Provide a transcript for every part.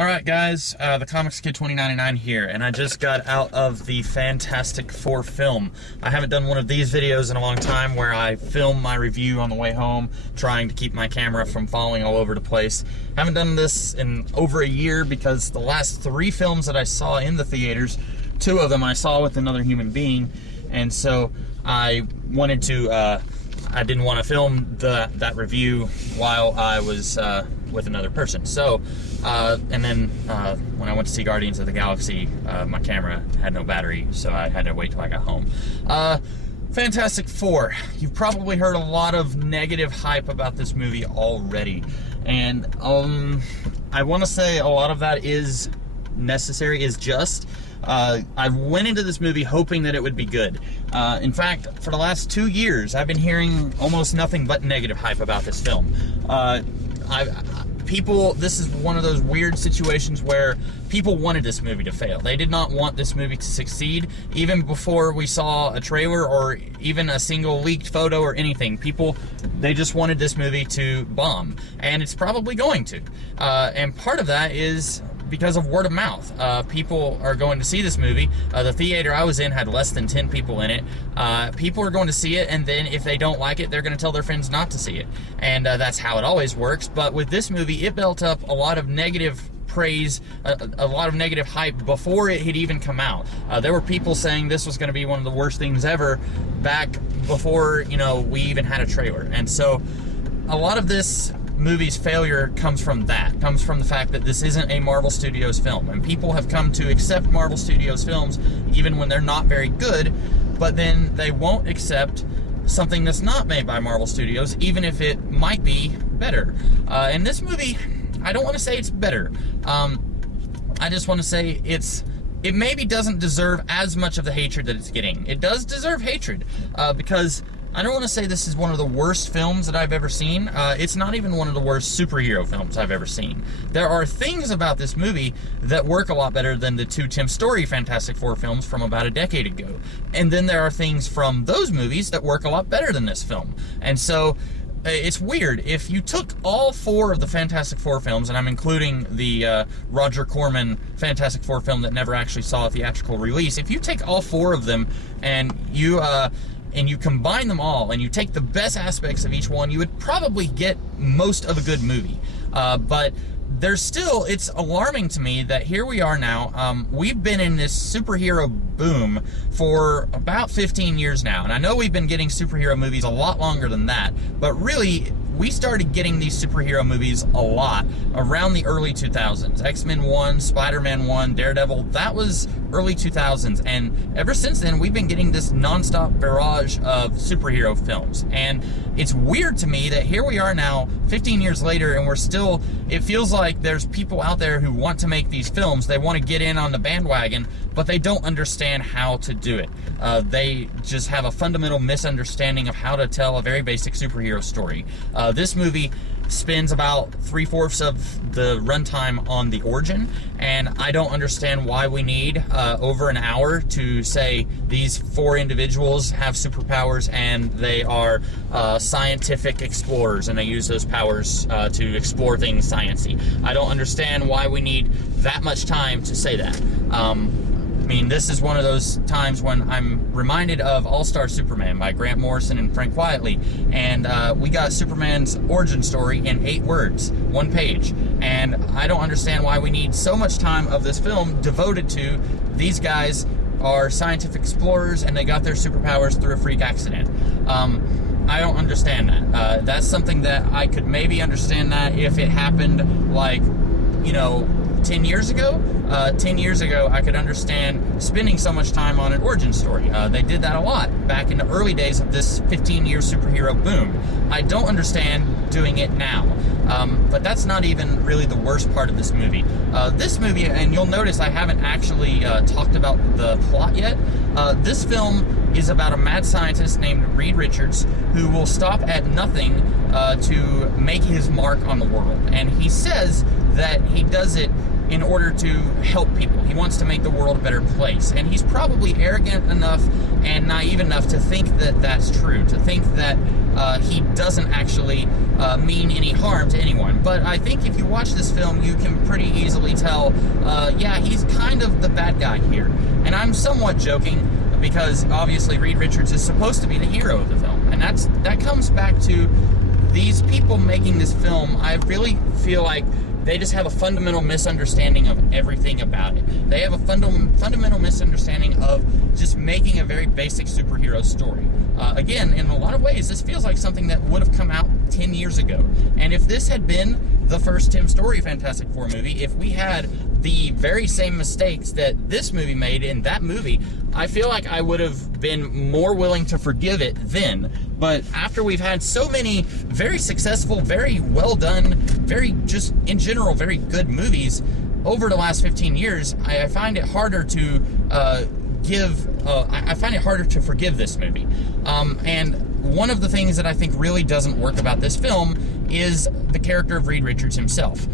Alright guys, the Comics Kid 2099 here, and I just got out of the Fant4stic 4 film. I haven't done one of these videos in a long time where I film my review on the way home, trying to keep my camera from falling all over the place. Haven't done this in over a year because the last 3 films that I saw in the theaters, 2 of them I saw with another human being, and so I wanted to, I didn't want to film that review while I was with another person. So, and then when I went to see Guardians of the Galaxy, my camera had no battery, so I had to wait till I got home. Fant4stic 4. You've probably heard a lot of negative hype about this movie already, and I want to say a lot of that is necessary, is just. I went into this movie hoping that it would be good. In fact, for the last 2 years, I've been hearing almost nothing but negative hype about this film. This is one of those weird situations where people wanted this movie to fail. They did not want this movie to succeed. Even before we saw a trailer or even a single leaked photo or anything, they just wanted this movie to bomb. And it's probably going to. And part of that is because of word of mouth. People are going to see this movie. The theater I was in had less than 10 people in it. People are going to see it, and then if they don't like it, they're going to tell their friends not to see it. And that's how it always works. But with this movie, it built up a lot of negative praise, a lot of negative hype before it had even come out. There were people saying this was going to be one of the worst things ever back before, we even had a trailer. And so a lot of this movie's failure comes from the fact that this isn't a Marvel Studios film, and people have come to accept Marvel Studios films even when they're not very good, but then they won't accept something that's not made by Marvel Studios, even if it might be better. And this movie, I don't want to say it's better. I just want to say it maybe doesn't deserve as much of the hatred that it's getting. It does deserve hatred, because I don't want to say this is one of the worst films that I've ever seen. It's not even one of the worst superhero films I've ever seen. There are things about this movie that work a lot better than the 2 Tim Story Fant4stic 4 films from about a decade ago. And then there are things from those movies that work a lot better than this film. And so it's weird. If you took all 4 of the Fant4stic 4 films, and I'm including the Roger Corman Fant4stic 4 film that never actually saw a theatrical release, if you take all 4 of them and you combine them all, and you take the best aspects of each one, you would probably get most of a good movie. But it's alarming to me that here we are now. We've been in this superhero boom for about 15 years now, and I know we've been getting superhero movies a lot longer than that, but really, we started getting these superhero movies a lot around the early 2000s. X-Men 1, Spider-Man 1, Daredevil, that was early 2000s. And ever since then, we've been getting this nonstop barrage of superhero films. And it's weird to me that here we are now, 15 years later, and it feels like there's people out there who want to make these films. They want to get in on the bandwagon, but they don't understand how to do it. They just have a fundamental misunderstanding of how to tell a very basic superhero story. This movie spends about 3/4 of the runtime on the origin, and I don't understand why we need over an hour to say these 4 individuals have superpowers and they are scientific explorers and they use those powers to explore things sciencey. I don't understand why we need that much time to say that. I mean, this is one of those times when I'm reminded of All-Star Superman by Grant Morrison and Frank Quitely, and we got Superman's origin story in 8 words, 1 page, and I don't understand why we need so much time of this film devoted to these guys are scientific explorers and they got their superpowers through a freak accident. I don't understand that. That's something that I could maybe understand that if it happened, like, 10 years ago. 10 years ago, I could understand spending so much time on an origin story. They did that a lot back in the early days of this 15-year superhero boom. I don't understand doing it now. But that's not even really the worst part of this movie. This movie, and you'll notice I haven't actually talked about the plot yet. This film is about a mad scientist named Reed Richards who will stop at nothing to make his mark on the world. And he says that he does it in order to help people. He wants to make the world a better place. And he's probably arrogant enough and naive enough to think that that's true, to think that he doesn't actually mean any harm to anyone. But I think if you watch this film, you can pretty easily tell, yeah, he's kind of the bad guy here. And I'm somewhat joking, because obviously Reed Richards is supposed to be the hero of the film. And that comes back to these people making this film. I really feel like they just have a fundamental misunderstanding of everything about it. They have a fundamental misunderstanding of just making a very basic superhero story. Again, in a lot of ways, this feels like something that would have come out 10 years ago. And if this had been the first Tim Story Fantastic Four movie, if we had the very same mistakes that this movie made in that movie, I feel like I would have been more willing to forgive it then. But after we've had so many very successful, very well done, very just in general very good movies over the last 15 years, I find it harder to I find it harder to forgive this movie. And one of the things that I think really doesn't work about this film is the character of Reed Richards himself.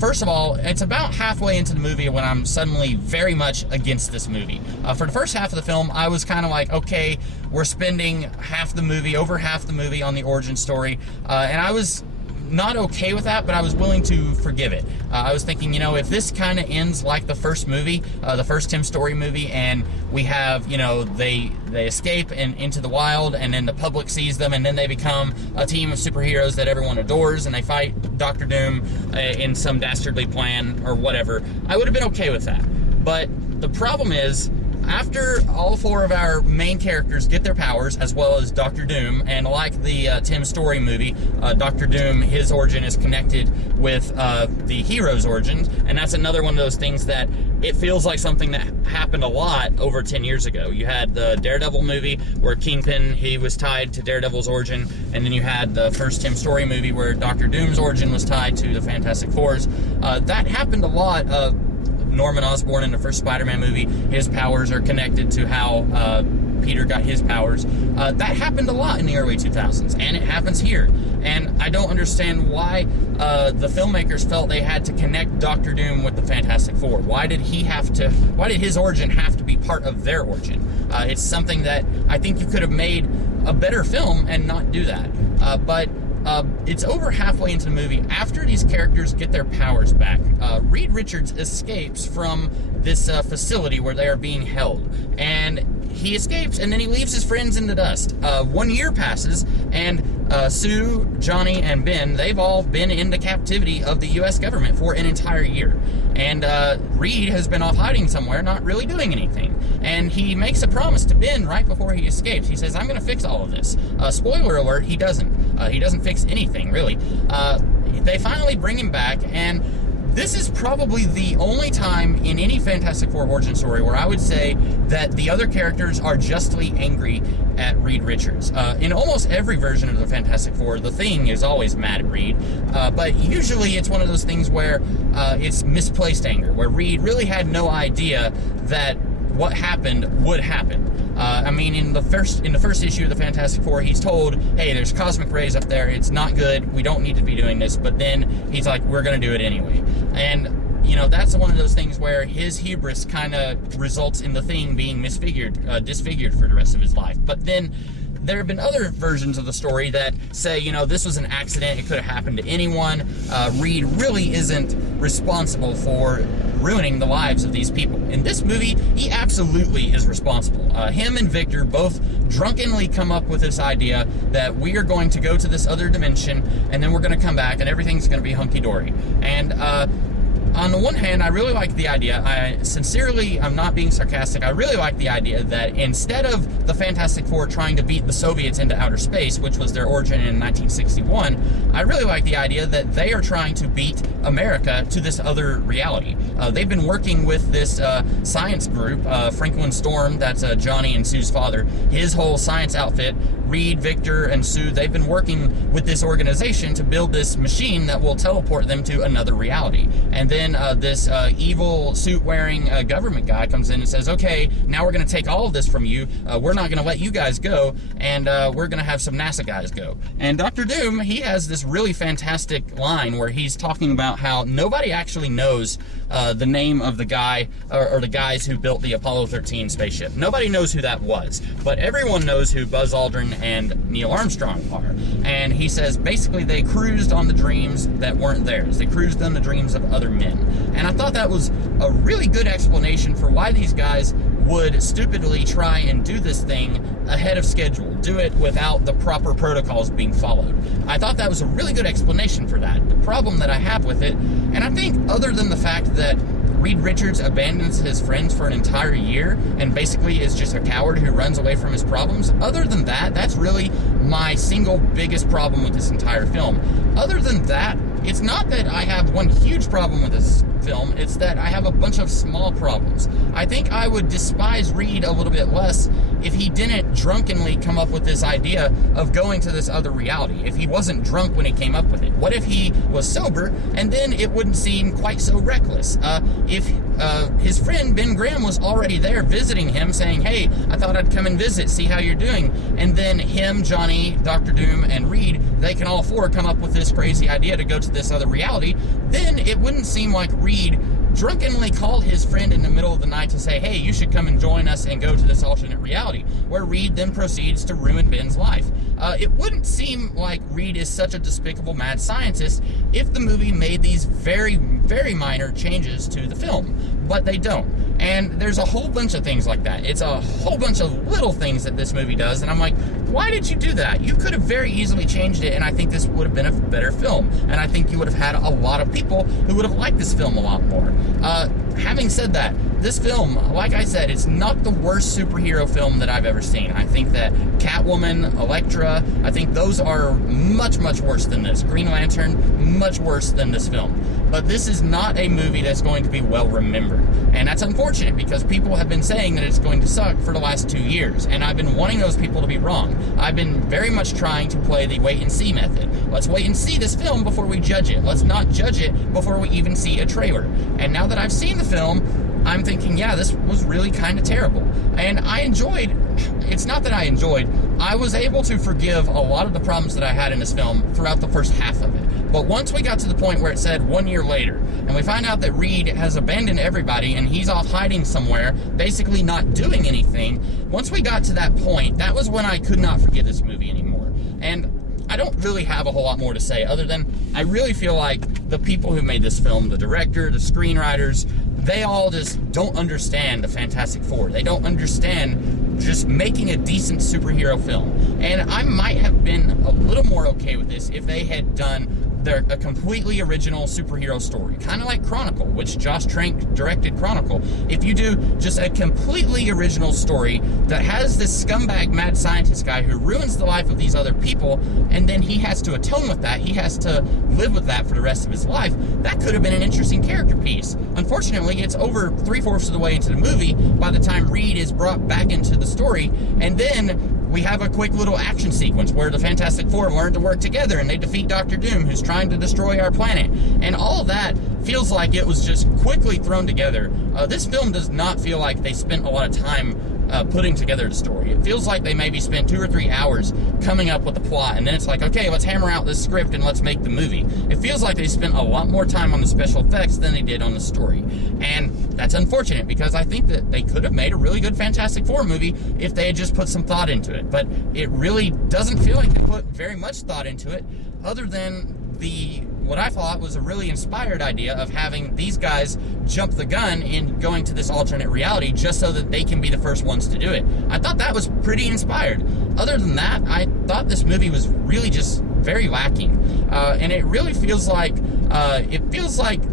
First of all, it's about halfway into the movie when I'm suddenly very much against this movie. For the first half of the film, I was kind of like, okay, we're spending over half the movie on the origin story, and I was not okay with that, but I was willing to forgive it. I was thinking, you know, if this kind of ends like the first movie, the first Tim Story movie, and we have, you know, they escape and into the wild, and then the public sees them, and then they become a team of superheroes that everyone adores, and they fight Dr. Doom in some dastardly plan or whatever, I would have been okay with that. But the problem is, after all four of our main characters get their powers, as well as Dr. Doom, and like the Tim Story movie, Dr. Doom, his origin is connected with the hero's origin, and that's another one of those things that it feels like something that happened a lot over 10 years ago. You had the Daredevil movie where Kingpin, he was tied to Daredevil's origin, and then you had the first Tim Story movie where Dr. Doom's origin was tied to the Fantastic Four's. That happened a lot. Norman Osborn in the first Spider-Man movie, his powers are connected to how Peter got his powers. That happened a lot in the early 2000s, and it happens here. And I don't understand why the filmmakers felt they had to connect Dr. Doom with the Fantastic Four. Why did his origin have to be part of their origin? It's something that I think you could have made a better film and not do that. But it's over halfway into the movie. After these characters get their powers back, Reed Richards escapes from this facility where they are being held. And he escapes, and then he leaves his friends in the dust. 1 year passes, and Sue, Johnny, and Ben, they've all been in the captivity of the U.S. government for an entire year. And Reed has been off hiding somewhere, not really doing anything. And he makes a promise to Ben right before he escapes. He says, I'm going to fix all of this. Spoiler alert, he doesn't. He doesn't fix anything, really. They finally bring him back, and this is probably the only time in any Fantastic Four origin story where I would say that the other characters are justly angry at Reed Richards. In almost every version of the Fantastic Four, the Thing is always mad at Reed, but usually it's one of those things where it's misplaced anger, where Reed really had no idea that what happened would happen. I mean, in the first issue of the Fantastic Four, he's told, hey, there's cosmic rays up there, it's not good, we don't need to be doing this, but then he's like, we're going to do it anyway. And, you know, that's one of those things where his hubris kind of results in the Thing being disfigured for the rest of his life. But then there have been other versions of the story that say, you know, this was an accident, it could have happened to anyone. Reed really isn't responsible for ruining the lives of these people. In this movie, he absolutely is responsible. Him and Victor both drunkenly come up with this idea that we are going to go to this other dimension, and then we're going to come back, and everything's going to be hunky-dory. And on the one hand, I really like the idea. I'm not being sarcastic, I really like the idea that instead of the Fantastic Four trying to beat the Soviets into outer space, which was their origin in 1961, I really like the idea that they are trying to beat America to this other reality. They've been working with this science group, Franklin Storm, that's Johnny and Sue's father. His whole science outfit Reed, Victor, and Sue, they've been working with this organization to build this machine that will teleport them to another reality. And then this evil suit-wearing government guy comes in and says, okay, now we're going to take all of this from you. We're not going to let you guys go, and we're going to have some NASA guys go. And Dr. Doom, he has this really fantastic line where he's talking about how nobody actually knows the name of the guy or the guys who built the Apollo 13 spaceship. Nobody knows who that was, but everyone knows who Buzz Aldrin and Neil Armstrong are. And he says basically they cruised on the dreams that weren't theirs. They cruised on the dreams of other men. And I thought that was a really good explanation for why these guys would stupidly try and do this thing ahead of schedule, do it without the proper protocols being followed. I thought that was a really good explanation for that. The problem that I have with it, and I think other than the fact that Reed Richards abandons his friends for an entire year and basically is just a coward who runs away from his problems, other than that, that's really my single biggest problem with this entire film. Other than that, it's not that I have one huge problem with this film, it's that I have a bunch of small problems. I think I would despise Reed a little bit less if he didn't drunkenly come up with this idea of going to this other reality, if he wasn't drunk when he came up with it. What if he was sober, and then it wouldn't seem quite so reckless? If his friend Ben Graham was already there visiting him, saying, hey, I thought I'd come and visit, see how you're doing, and then him, Johnny, Dr. Doom, and Reed, they can all four come up with this crazy idea to go to this other reality, then it wouldn't seem like Reed drunkenly called his friend in the middle of the night to say, hey, you should come and join us and go to this alternate reality, where Reed then proceeds to ruin Ben's life. It wouldn't seem like Reed is such a despicable mad scientist if the movie made these very, very minor changes to the film, but they don't. And there's a whole bunch of things like that. It's a whole bunch of little things that this movie does, and I'm like, why did you do that? You could have very easily changed it, and I think this would have been a better film. And I think you would have had a lot of people who would have liked this film a lot more. Having said that, this film, like I said, it's not the worst superhero film that I've ever seen. I think that Catwoman, Elektra, I think those are much, much worse than this. Green Lantern, much worse than this film. But this is not a movie that's going to be well remembered. And that's unfortunate because people have been saying that it's going to suck for the last 2 years. And I've been wanting those people to be wrong. I've been very much trying to play the wait and see method. Let's wait and see this film before we judge it. Let's not judge it before we even see a trailer. And now that I've seen the film, I'm thinking, yeah, this was really kind of terrible. And I enjoyed, it's not that I enjoyed, I was able to forgive a lot of the problems that I had in this film throughout the first half of it. But once we got to the point where it said 1 year later, and we find out that Reed has abandoned everybody and he's off hiding somewhere, basically not doing anything, once we got to that point, that was when I could not forgive this movie anymore. And I don't really have a whole lot more to say other than I really feel like the people who made this film, the director, the screenwriters, they all just don't understand the Fantastic Four. They don't understand just making a decent superhero film. And I might have been a little more okay with this if they had done a completely original superhero story, kind of like Chronicle, which Josh Trank directed Chronicle. If you do just a completely original story that has this scumbag mad scientist guy who ruins the life of these other people, and then he has to atone with that, he has to live with that for the rest of his life, that could have been an interesting character piece. Unfortunately, it's over 3/4 of the way into the movie by the time Reed is brought back into the story, and then we have a quick little action sequence where the Fantastic Four learn to work together and they defeat Dr. Doom, who's trying to destroy our planet. And all of that feels like it was just quickly thrown together. This film does not feel like they spent a lot of time putting together the story. It feels like they maybe spent 2 or 3 hours coming up with the plot, and then it's like, okay, let's hammer out this script and let's make the movie. It feels like they spent a lot more time on the special effects than they did on the story. And that's unfortunate because I think that they could have made a really good Fantastic Four movie if they had just put some thought into it. But it really doesn't feel like they put very much thought into it, other than what I thought was a really inspired idea of having these guys jump the gun in going to this alternate reality just so that they can be the first ones to do it. I thought that was pretty inspired. Other than that, I thought this movie was really just very lacking. And it really feels like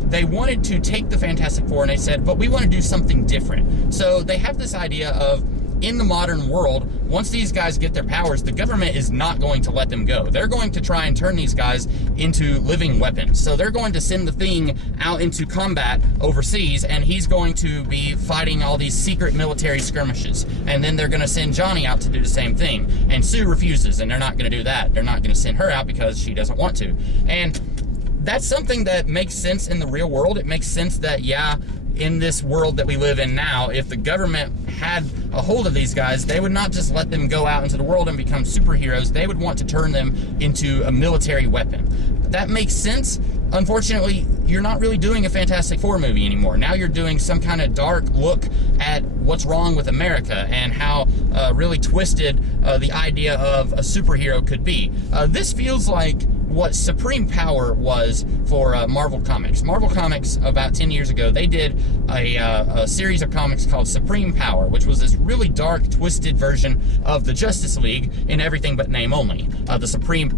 they wanted to take the Fantastic Four and they said, but we want to do something different. So they have this idea of in the modern world, once these guys get their powers, the government is not going to let them go. They're going to try and turn these guys into living weapons. So they're going to send the Thing out into combat overseas, and he's going to be fighting all these secret military skirmishes. And then they're going to send Johnny out to do the same thing. And Sue refuses, and they're not going to do that. They're not going to send her out because she doesn't want to. And that's something that makes sense in the real world. It makes sense that, yeah, in this world that we live in now, if the government had a hold of these guys, they would not just let them go out into the world and become superheroes. They would want to turn them into a military weapon. That makes sense. Unfortunately, you're not really doing a Fantastic Four movie anymore. Now you're doing some kind of dark look at what's wrong with America and how really twisted the idea of a superhero could be. This feels like what Supreme Power was for Marvel Comics. Marvel Comics, about 10 years ago, they did a series of comics called Supreme Power, which was this really dark, twisted version of the Justice League in everything but name only. The Supreme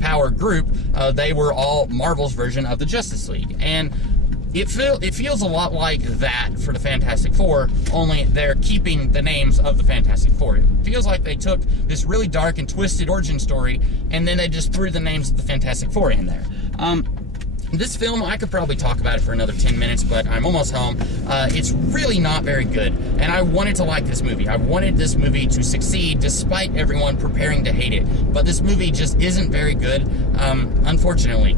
Power group, they were all Marvel's version of the Justice League. And it feels a lot like that for the Fantastic Four, only they're keeping the names of the Fantastic Four. It feels like they took this really dark and twisted origin story, and then they just threw the names of the Fantastic Four in there. This film, I could probably talk about it for another 10 minutes, but I'm almost home. It's really not very good, and I wanted to like this movie. I wanted this movie to succeed despite everyone preparing to hate it, but this movie just isn't very good, unfortunately.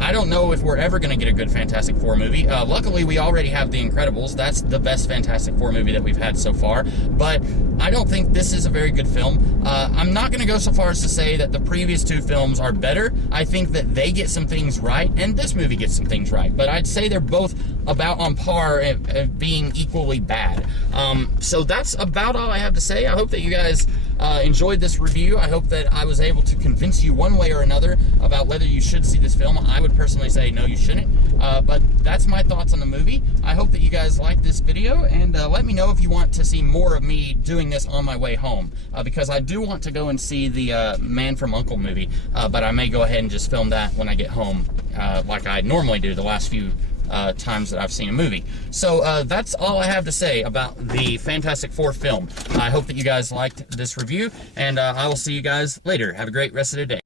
I don't know if we're ever going to get a good Fantastic Four movie. Luckily, we already have The Incredibles. That's the best Fantastic Four movie that we've had so far. But I don't think this is a very good film. I'm not going to go so far as to say that the previous two films are better. I think that they get some things right, and this movie gets some things right. But I'd say they're both about on par at being equally bad. So that's about all I have to say. I hope that you guys enjoyed this review. I hope that I was able to convince you one way or another about whether you should see this film. I would personally say no, you shouldn't. But that's my thoughts on the movie. I hope that you guys liked this video, and let me know if you want to see more of me doing this on my way home, because I do want to go and see the Man from U.N.C.L.E. movie, but I may go ahead and just film that when I get home, like I normally do the last few times that I've seen a movie. So that's all I have to say about the Fantastic Four film. I hope that you guys liked this review, and I will see you guys later. Have a great rest of the day.